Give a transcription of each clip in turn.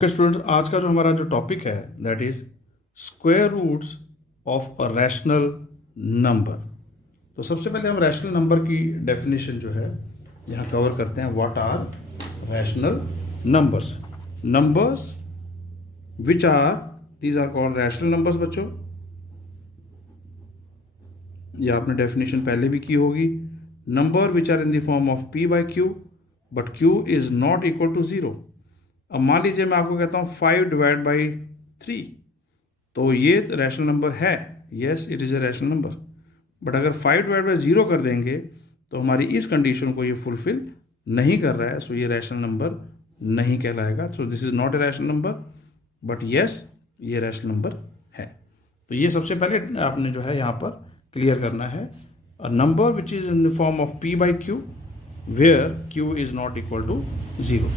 Okay students, आज का जो हमारा जो टॉपिक है that is square roots of a rational number. तो सबसे पहले हम रैशनल नंबर की डेफिनेशन जो है यहाँ कवर करते हैं। What are rational numbers? Numbers which are these are called rational numbers. बच्चों, ये आपने डेफिनेशन पहले भी की होगी। Number which are in the form of p by Q but q is not equal to 0। अब मान लीजिए मैं आपको कहता हूँ 5 डिवाइड बाई 3, तो ये रैशनल नंबर है। Yes, it is a rational number. But अगर 5 डिवाइड बाई 0 कर देंगे तो हमारी इस कंडीशन को ये फुलफिल नहीं कर रहा है, सो ये रैशनल नंबर नहीं कहलाएगा। सो this is not a rational number, but yes, ये रैशनल नंबर है। तो ये सबसे पहले आपने जो है यहाँ पर क्लियर करना है। A number which is in the form of p by Q where q is not equal to 0।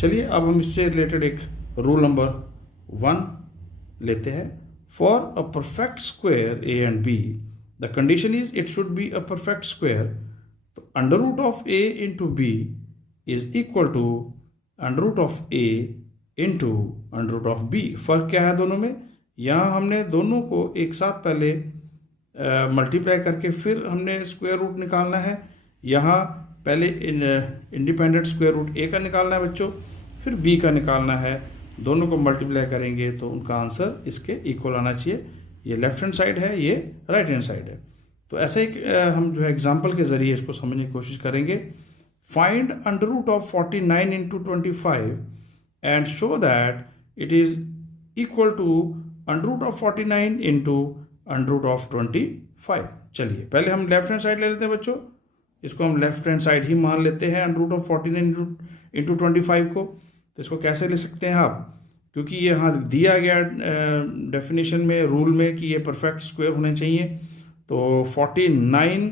चलिए अब हम इससे रिलेटेड एक रूल नंबर 1 लेते हैं। For a perfect square A and b the condition is it should be a perfect square. तो under root of a into b is equal to under root of a into under root of b. फर्क क्या है दोनों में? यहाँ हमने दोनों को एक साथ पहले मल्टीप्लाई करके फिर हमने स्क्वायर रूट निकालना है। यहाँ पहले इंडिपेंडेंट स्क्वायर रूट ए का निकालना है बच्चों, फिर बी का निकालना है। दोनों को मल्टीप्लाई करेंगे तो उनका आंसर इसके इक्वल आना चाहिए। ये लेफ्ट हैंड साइड है, ये राइट हैंड साइड है। तो ऐसे ही हम जो है एग्जाम्पल के जरिए इसको समझने की कोशिश करेंगे। Find under root of 49 into 25 and show that it is equal to under root of 49 into under root of 25। चलिए पहले हम लेफ्ट हैंड साइड ले लेते हैं बच्चों। इसको हम लेफ्ट हैंड साइड ही मान लेते हैं अंडर रूट ऑफ 49 इंटू 25 को। तो इसको कैसे ले सकते हैं आप? क्योंकि ये यहाँ दिया गया डेफिनेशन में, रूल में कि ये परफेक्ट स्क्वायर होने चाहिए। तो 49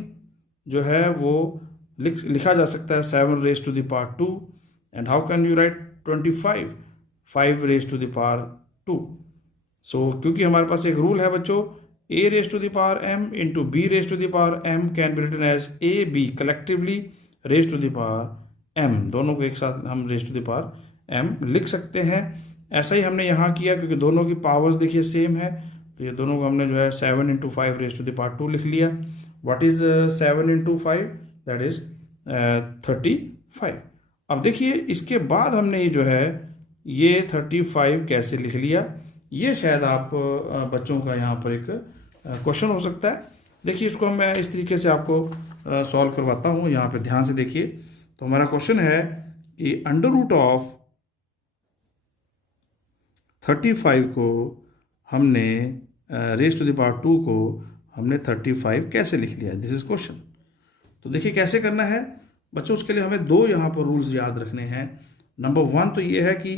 जो है वो लिखा जा सकता है 7 raise to the power 2। And how can you write 25? 5 raise to the power 2। So क्योंकि हमारे पास एक रूल है बच्चों, a raised to the power m into b raised to the power m can be written as a b collectively raised to the power m। दोनों को एक साथ हम raised to the power m लिख सकते हैं। ऐसा ही हमने यहाँ किया क्योंकि दोनों की पावर्स देखिए सेम है। तो ये दोनों को हमने जो है 7 into 5 raised to the power 2 लिख लिया। What is 7 into 5? That is 35। अब देखिए इसके बाद हमने जो है ये 35 कैसे लिख लिया, ये शायद आप बच्चों का यहाँ पर एक क्वेश्चन हो सकता है। देखिए इसको मैं इस तरीके से आपको सॉल्व करवाता हूँ। यहाँ पे ध्यान से देखिए। तो हमारा क्वेश्चन है कि अंडर रूट ऑफ 35 को हमने रेज टू द पावर 2 को हमने 35 कैसे लिख लिया? This is question. तो देखिए कैसे करना है बच्चों। उसके लिए हमें दो यहाँ पर रूल्स याद रखने हैं। नंबर 1 तो ये है कि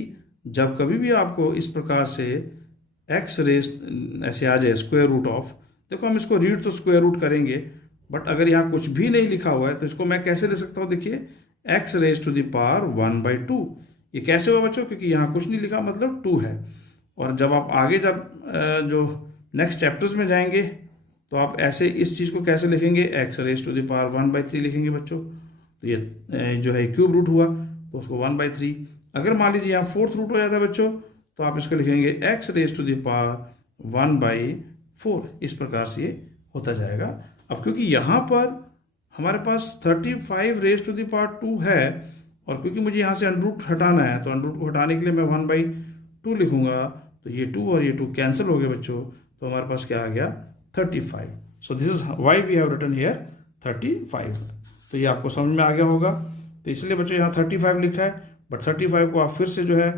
जब कभी भी आपको इस प्रकार से एक्स रेस ऐसे आ जाए स्क्वायर रूट ऑफ, देखो हम इसको रीड तो स्क्वायर रूट करेंगे, बट अगर यहाँ कुछ भी नहीं लिखा हुआ है तो इसको मैं कैसे ले सकता हूँ? देखिए X raise to the power 1/2। ये कैसे हुआ बच्चों? क्योंकि यहाँ कुछ नहीं लिखा, मतलब 2 है। और जब आप आगे जो नेक्स्ट चैप्टर्स में जाएंगे तो आप ऐसे इस चीज़ को कैसे लिखेंगे? X raise to the power 1/3 लिखेंगे बच्चों। तो ये जो है क्यूब रूट हुआ तो उसको 1/3। अगर मान लीजिए यहाँ 4th रूट हो जाता है बच्चों, तो आप इसको लिखेंगे X raise to the power 1/4। इस प्रकार से ये होता जाएगा। अब क्योंकि यहाँ पर हमारे पास 35 रेज टू द पावर 2 है, और क्योंकि मुझे यहाँ से अंडर रूट हटाना है, तो अंडर रूट को हटाने के लिए मैं 1/2 लिखूंगा। तो ये 2 और ये 2 कैंसिल हो गए बच्चों। तो हमारे पास क्या आ गया? 35। So this is why we have written here 35। तो ये आपको समझ में आ गया होगा। तो इसलिए बच्चों यहाँ 35 लिखा है, बट 35 को आप फिर से जो है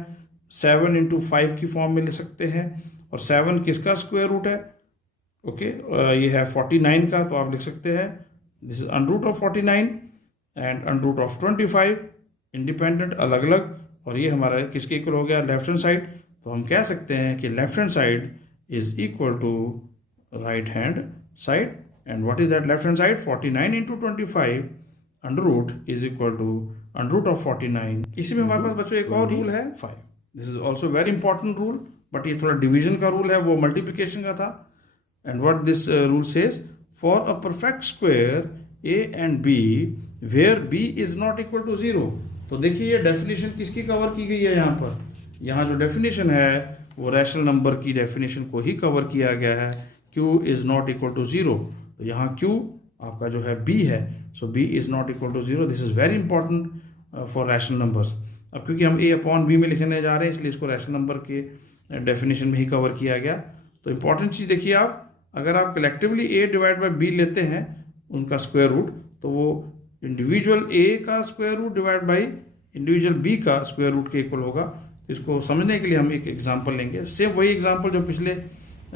7 इंटू 5 की फॉर्म में ले सकते हैं। और 7 किसका स्क्वायर रूट है? ओके, ये है 49 का। तो आप लिख सकते हैं this is under root of 49 and under root of 25, independent अलग अलग। और ये हमारा किसके इक्वल हो गया? Left hand side. तो हम कह सकते हैं कि left hand side is equal to right hand side. And what is that left hand side? 49 into 25 under root is equal to under root of 49। इसी में हमारे पास बच्चों एक और रूल है 5। This is also very important rule, but ये थोड़ा division का रूल है, वो मल्टीप्लिकेशन का था। And what this rule says? For a perfect square A and B where B is not equal to 0। तो देखिए ये डेफिनेशन किसकी कवर की गई है यहाँ पर? यहाँ जो डेफिनेशन है वो रैशनल नंबर की डेफिनेशन को ही कवर किया गया है। q is not equal to 0, तो यहाँ q आपका जो है b है, so b is not equal to 0। This is very important for rational numbers. अब क्योंकि हम a अपॉन b में लिखने जा रहे हैं, इसलिए इसको रैशनल नंबर के डेफिनेशन में ही कवर किया गया। तो इंपॉर्टेंट चीज़ देखिए आप, अगर आप collectively a divide by b लेते हैं उनका स्क्वायर रूट, तो वो इंडिविजुअल a का square root divide by individual b का स्क्वायर रूट के इक्वल होगा। इसको समझने के लिए हम एक एग्जांपल लेंगे, सेम वही एग्जांपल जो पिछले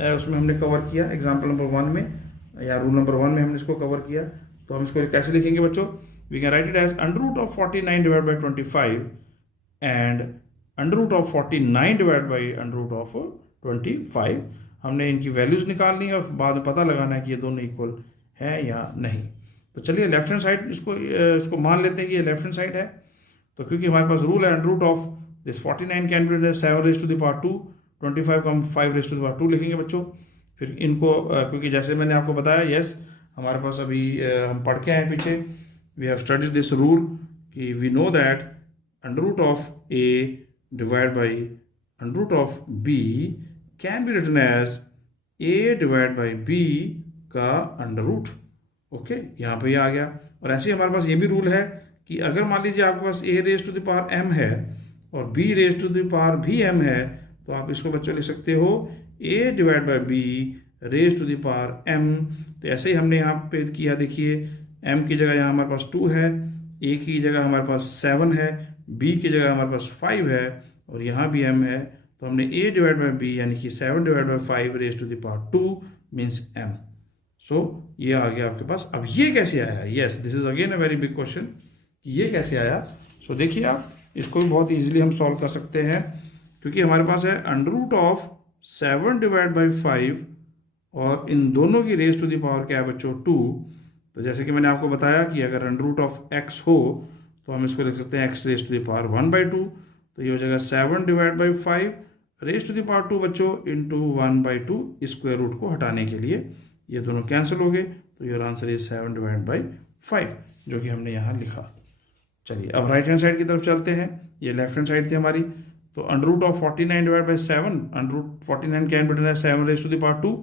उसमें हमने कवर किया, एग्जांपल नंबर 1 में या रूल नंबर 1 में हमने इसको कवर किया। तो हम इसको कैसे लिखेंगे बच्चों? We can write it as under root of 49 divide by 25 and under root of 49 divide by under root of 25। हमने इनकी वैल्यूज निकालनी है और बाद में पता लगाना है कि ये दोनों इक्वल है या नहीं। तो चलिए लेफ्ट हैंड साइड इसको मान लेते हैं कि ये लेफ्ट हैंड साइड है। तो क्योंकि हमारे पास रूल है under root of this 49 can be written 7 raise to the power 2, 25 को हम 5 रेज़ टू द पावर 2 लिखेंगे बच्चों। फिर इनको क्योंकि जैसे मैंने आपको बताया, यस हमारे पास अभी हम पढ़ के आए पीछे, we have studied this rule कि we know that under root of a divide by under root of b can be written as a divide by b का अंडर रूट। ओके, यहाँ पे ये आ गया। और ऐसे ही हमारे पास ये भी रूल है कि अगर मान लीजिए आपके पास a raise to the power m है और b raise to the power भी m है, तो आप इसको बच्चों लिख सकते हो a divide by b raise to the power m। तो ऐसे ही हमने यहाँ पे किया, देखिए m की जगह यहाँ हमारे पास 2 है, a की जगह हमारे पास 7 है, b की जगह हमारे पास 5 है और यहाँ भी m है। तो हमने a डिवाइड बाई b यानी कि 7 divide by 5 raise to the power 2 means m। So ये आ गया आपके पास। अब ये कैसे आया? Yes, this is again a very big question, ये कैसे आया? सो देखिए आप, इसको भी बहुत इजीली हम सॉल्व कर सकते हैं, क्योंकि हमारे पास है under root of 7 divide by 5 और इन दोनों की रेज टू द पावर क्या है बच्चों? 2। तो जैसे कि मैंने आपको बताया कि अगर अंडर रूट ऑफ x हो तो हम इसको लिख सकते हैं x raise to the power 1/2। तो ये हो जाएगा 7 divide by 5 raise to the power 2 बच्चों इंटू 1/2 स्क्वायर रूट को हटाने के लिए ये दोनों कैंसिल हो गए। तो your answer is 7 divide by 5, जो कि हमने यहाँ लिखा। चलिए अब राइट हैंड साइड की तरफ चलते हैं। ये लेफ्ट हैंड साइड थी हमारी। तो under root of 49 divide by 7, under root 49 can be written as 7 raise to the power 2,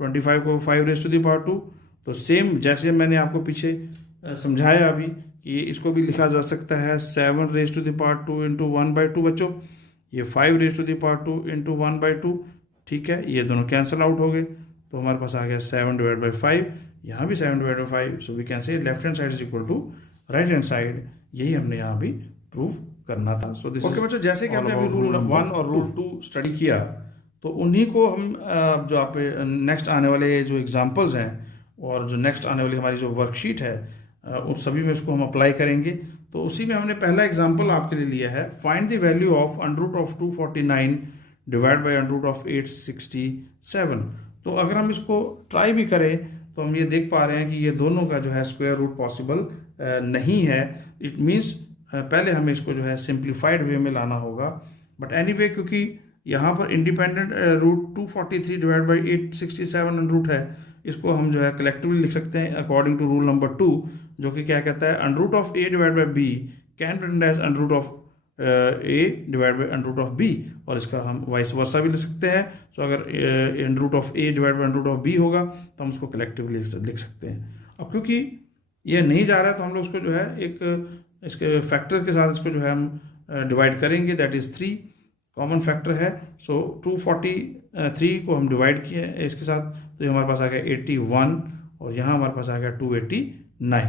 25 को 5 रेज टू द पावर 2। तो सेम जैसे मैंने आपको पीछे समझाया अभी कि इसको भी लिखा जा सकता है 7 raise to the power 2 into 1/2 बच्चों। ये 5 raise to the power 2 into 1/2, ठीक है, ये दोनों कैंसिल आउट हो गए। तो हमारे पास आ गया 7 डिवाइड बाई 5, यहाँ भी 7 divide by 5। So we can say left hand side is equal to right hand side. यही हमने यहाँ भी प्रूव करना था। सो दिस ओके बच्चों, जैसे कि हमने अभी रूल 1 और रूल 2 स्टडी किया, तो उन्हीं को हम जो आप नेक्स्ट आने वाले जो एग्जांपल्स हैं और जो नेक्स्ट आने वाली हमारी जो वर्कशीट है उन सभी में इसको हम अप्लाई करेंगे। तो उसी में हमने पहला एग्जांपल आपके लिए लिया है, find the value of under root of 249 divide by under root of 867। तो अगर हम इसको ट्राई भी करें तो हम ये देख पा रहे हैं कि ये दोनों का जो है स्क्वायर रूट पॉसिबल नहीं है। इट मीन्स पहले हमें इसको जो है सिंप्लीफाइड वे में लाना होगा। बट एनीवे क्योंकि यहाँ पर independent root 243 divide by 867 root है, इसको हम जो है कलेक्टिवली लिख सकते हैं अकॉर्डिंग टू रूल नंबर 2, जो कि क्या कहता है under root of a divide by b can be written as under root of a divide by under root of b, और इसका हम वाइस वर्सा भी लिख सकते हैं। तो अगर under root of a divide by under root of b होगा तो हम उसको कलेक्टिवली लिख सकते हैं। अब क्योंकि ये नहीं जा रहा है तो हम लोग उसको जो है एक इसके फैक्टर के साथ इसको जो है हम डिवाइड करेंगे, दैट इज़ 3 कॉमन फैक्टर है। सो 243 को हम डिवाइड किए इसके साथ, तो ये हमारे पास आ गया 81 और यहाँ हमारे पास आ गया 289।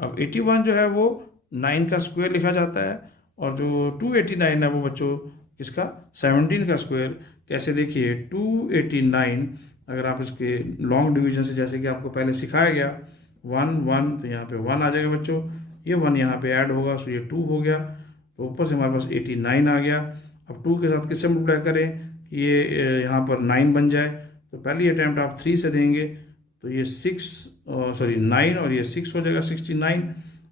अब 81 जो है वो 9 का स्क्वायर लिखा जाता है और जो 289 है वो बच्चों किसका? 17 का स्क्वायर। कैसे? देखिए 289 अगर आप इसके लॉन्ग डिवीजन से, जैसे कि आपको पहले सिखाया गया 1 1, तो यहाँ पे 1 आ जाएगा बच्चों, ये 1 यहाँ पे ऐड होगा, सो ये 2 हो गया। तो ऊपर से हमारे पास 89 आ गया। अब 2 के साथ किससे मल्टीप्लाई करें ये यहाँ पर 9 बन जाए, तो पहली अटैम्प्ट आप 3 से देंगे तो ये 9 और ये 6 हो जाएगा 69।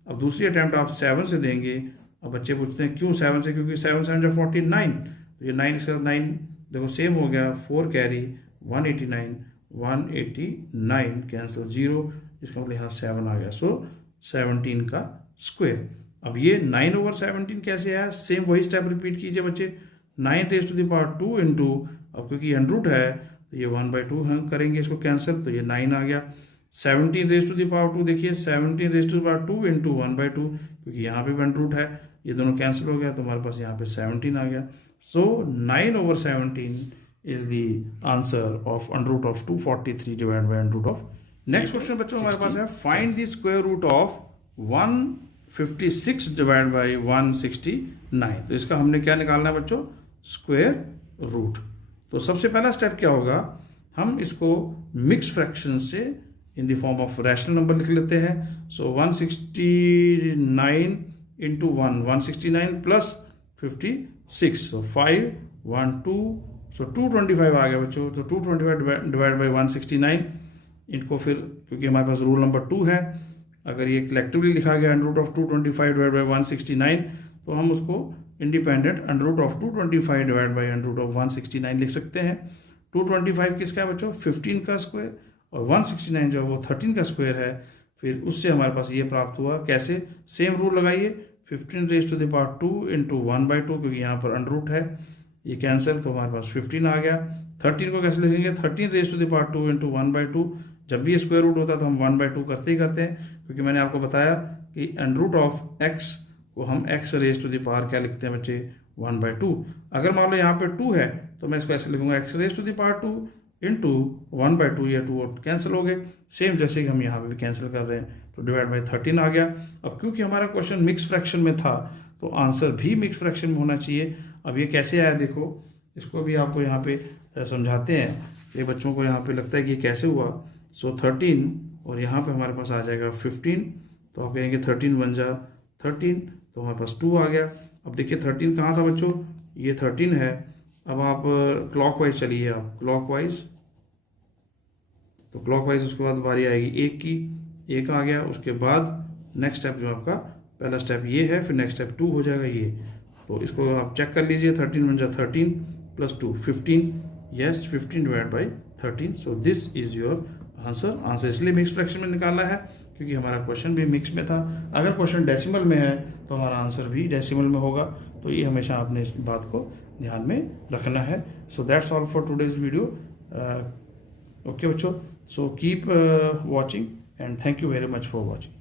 अब दूसरी अटैम्प्ट आप 7 से देंगे। अब बच्चे पूछते हैं क्यों 7 से? क्योंकि 7 7 जो 49, तो ये 9 इसके साथ 9 देखो सेम हो गया, 4 कैरी 189 कैंसिल 0, इसका मतलब यहाँ 7 आ गया। सो 17 का स्क्वायर। अब ये 9/17 कैसे आया? सेम वही स्टेप रिपीट कीजिए बच्चे। 9 raise to the power 2 into, अब क्योंकि अंडर रूट है तो ये 1/2 हम करेंगे इसको कैंसिल, तो ये 9 आ गया। 17 रेज टू द पावर 2, देखिए 17 raise to the power 2 into 1/2, क्योंकि यहाँ पे भी अंडर रूट है, ये दोनों कैंसिल हो गया तो हमारे पास यहाँ पे 17 आ गया। So 9/17 is the answer of under root of 243 divide by under root of. Next question बच्चों हमारे पास है find the square root of 156 divide by 169। तो इसका हमने क्या निकालना है बच्चों, स्क्वायर रूट। तो सबसे पहला स्टेप क्या होगा, हम इसको मिक्स फ्रैक्शन से इन the form of rational number लिख लेते हैं। सो 169 इंटू 169 प्लस 56, सो 5 1 2, सो 225 आ गया बच्चों। तो 225 डिवाइड बाई 169, इनको फिर क्योंकि हमारे पास रूल नंबर 2 है, अगर ये कलेक्टिवली लिखा गया under root of 225 divide by 169, तो हम उसको independent under root of 225 divide by under root of 169 लिख सकते हैं। 225 किसका है बच्चों, 15 का स्क्वायर, और 169 जो है वो 13 का स्क्वायर है। फिर उससे हमारे पास ये प्राप्त हुआ, कैसे, सेम रूल लगाइए, 15 raise to the power 2 into 1/2, क्योंकि यहाँ पर अंडर रूट है, ये कैंसिल, तो हमारे पास 15 आ गया। 13 को कैसे लिखेंगे, 13 raise to the power 2 into 1/2। जब भी स्क्वायर रूट होता है तो हम 1/2 करते ही करते हैं, क्योंकि मैंने आपको बताया कि अंडर रूट ऑफ x को हम x raise to the power क्या लिखते हैं बच्चे, 1/2। अगर मान लो यहाँ पे 2 है तो मैं इसको ऐसे लिखूंगा x raise to the power 2 into 1/2, या 2 कैंसिल हो गए, सेम जैसे कि हम यहाँ पे भी कैंसिल कर रहे हैं, तो डिवाइड बाई 13 आ गया। अब क्योंकि हमारा क्वेश्चन मिक्स फ्रैक्शन में था तो आंसर भी मिक्स फ्रैक्शन में होना चाहिए। अब ये कैसे आया देखो, इसको भी आपको यहाँ पे समझाते हैं कि बच्चों को यहाँ पे लगता है कि ये कैसे हुआ। सो 13 और यहाँ पे हमारे पास आ जाएगा 15, तो आप कहेंगे 13 बन जा 13, तो हमारे पास 2 आ गया। अब देखिए 13 कहाँ था बच्चों, ये 13 है। अब आप क्लॉकवाइज चलिए, आप क्लॉकवाइज, तो क्लॉकवाइज उसके बाद बारी आएगी 1 की, 1 आ गया। उसके बाद नेक्स्ट स्टेप जो आपका पहला स्टेप ये है, फिर नेक्स्ट स्टेप 2 हो जाएगा ये, तो इसको आप चेक कर लीजिए, 13 बन जा 13 plus 2 15, yes 15 divide by 13। So this is your answer. Answer इसलिए मिक्स फ्रैक्शन में निकाला है क्योंकि हमारा क्वेश्चन भी मिक्स में था। अगर क्वेश्चन डेसिमल में है तो हमारा आंसर भी डेसिमल में होगा, तो ये हमेशा आपने इस बात को ध्यान में रखना है। So that's all for today's video. Okay बच्चों, so keep watching and thank you very much for watching.